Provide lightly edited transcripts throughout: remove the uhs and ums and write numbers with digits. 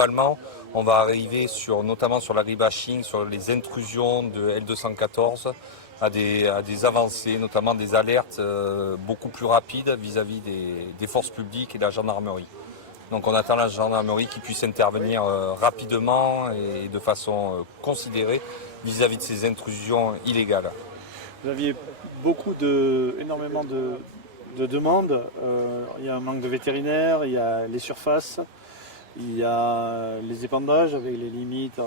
Globalement, on va arriver notamment sur l'agribashing, sur les intrusions de L214, à des avancées, notamment des alertes beaucoup plus rapides vis-à-vis des forces publiques et de la gendarmerie. Donc on attend la gendarmerie qui puisse intervenir rapidement et de façon considérée vis-à-vis de ces intrusions illégales. Vous aviez énormément de demandes. Il y a un manque de vétérinaires, il y a les surfaces, il y a les épandages avec les limites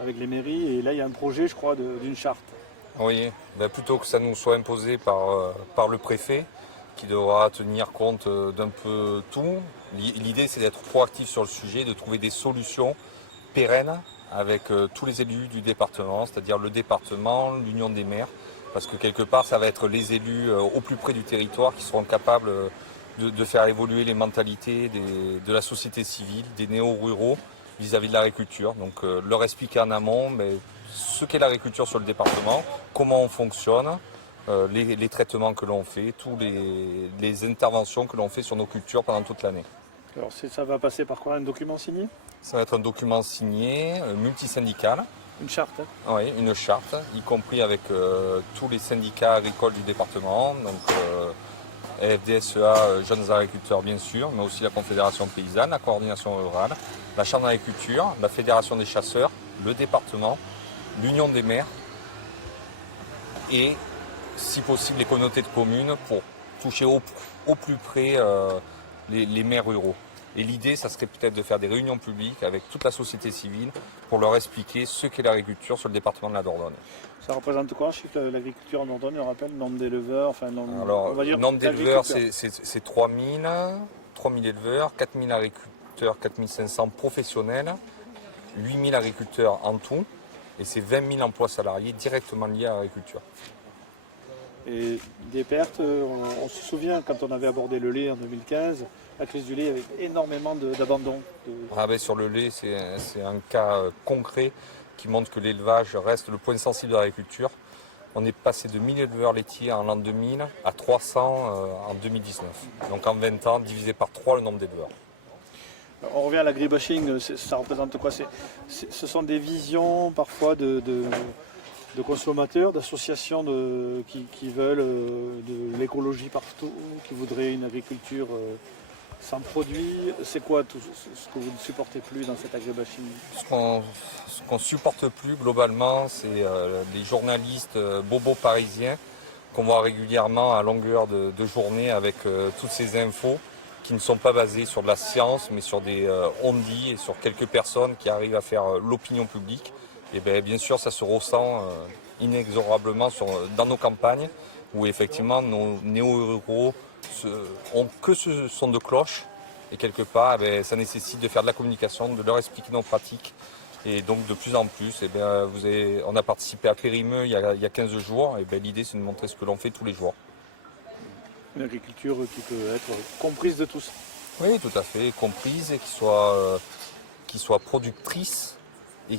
avec les mairies. Et là, il y a un projet, je crois, d'une charte. Oui, plutôt que ça nous soit imposé par le préfet, qui devra tenir compte d'un peu tout. L'idée, c'est d'être proactif sur le sujet, de trouver des solutions pérennes avec tous les élus du département, c'est-à-dire le département, l'union des maires, parce que quelque part, ça va être les élus au plus près du territoire qui seront capables de faire évoluer les mentalités de la société civile, des néo-ruraux vis-à-vis de l'agriculture. Donc leur expliquer en amont ce qu'est l'agriculture sur le département, comment on fonctionne, les traitements que l'on fait, toutes les interventions que l'on fait sur nos cultures pendant toute l'année. Alors ça va passer par quoi? Un document signé? Ça va être un document signé, multisyndical. Une charte, hein? Oui, une charte, y compris avec tous les syndicats agricoles du département, donc FDSEA, Jeunes Agriculteurs bien sûr, mais aussi la Confédération Paysanne, la Coordination Rurale, la Chambre d'Agriculture, la Fédération des Chasseurs, le département, l'Union des maires et, si possible, les communautés de communes pour toucher au plus près les maires ruraux. Et l'idée, ça serait peut-être de faire des réunions publiques avec toute la société civile pour leur expliquer ce qu'est l'agriculture sur le département de la Dordogne. Ça représente quoi, je sais que l'agriculture en Dordogne, on rappelle, nombre d'éleveurs, Alors, le nombre d'éleveurs, c'est 3000 éleveurs, 4000 agriculteurs, 4500 professionnels, 8000 agriculteurs en tout, et c'est 20 000 emplois salariés directement liés à l'agriculture. Et des pertes, on se souvient quand on avait abordé le lait en 2015, la crise du lait avec énormément d'abandon. Sur le lait, c'est un cas concret qui montre que l'élevage reste le point sensible de l'agriculture. On est passé de 1000 éleveurs laitiers en l'an 2000 à 300 en 2019. Donc en 20 ans, divisé par 3 le nombre d'éleveurs. On revient à l'agribashing, ça représente quoi? Ce sont des visions parfois de consommateurs, d'associations qui veulent de l'écologie partout, qui voudraient une agriculture sans produits. C'est quoi tout ce que vous ne supportez plus dans cet agribashing? Ce qu'on ne supporte plus globalement, c'est les journalistes bobos parisiens qu'on voit régulièrement à longueur de journée avec toutes ces infos qui ne sont pas basées sur de la science, mais sur des on-dit et sur quelques personnes qui arrivent à faire l'opinion publique. Et bien sûr, ça se ressent inexorablement dans nos campagnes, où effectivement nos néo-ruraux ont que ce son de cloche. Et quelque part, ça nécessite de faire de la communication, de leur expliquer nos pratiques. Et donc de plus en plus, on a participé à Périmeux il y a 15 jours. Et l'idée, c'est de montrer ce que l'on fait tous les jours. Une agriculture qui peut être comprise de tous. Oui, tout à fait, comprise et qui soit productrice et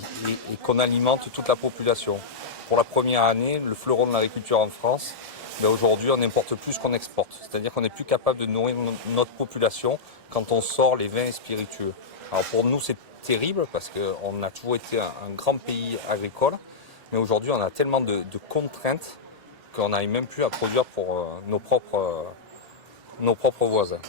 qu'on alimente toute la population. Pour la première année, le fleuron de l'agriculture en France, aujourd'hui on importe plus qu'on exporte. C'est-à-dire qu'on n'est plus capable de nourrir notre population quand on sort les vins et spiritueux. Alors pour nous c'est terrible parce qu'on a toujours été un grand pays agricole, mais aujourd'hui on a tellement de contraintes qu'on n'arrive même plus à produire pour nos propres voisins.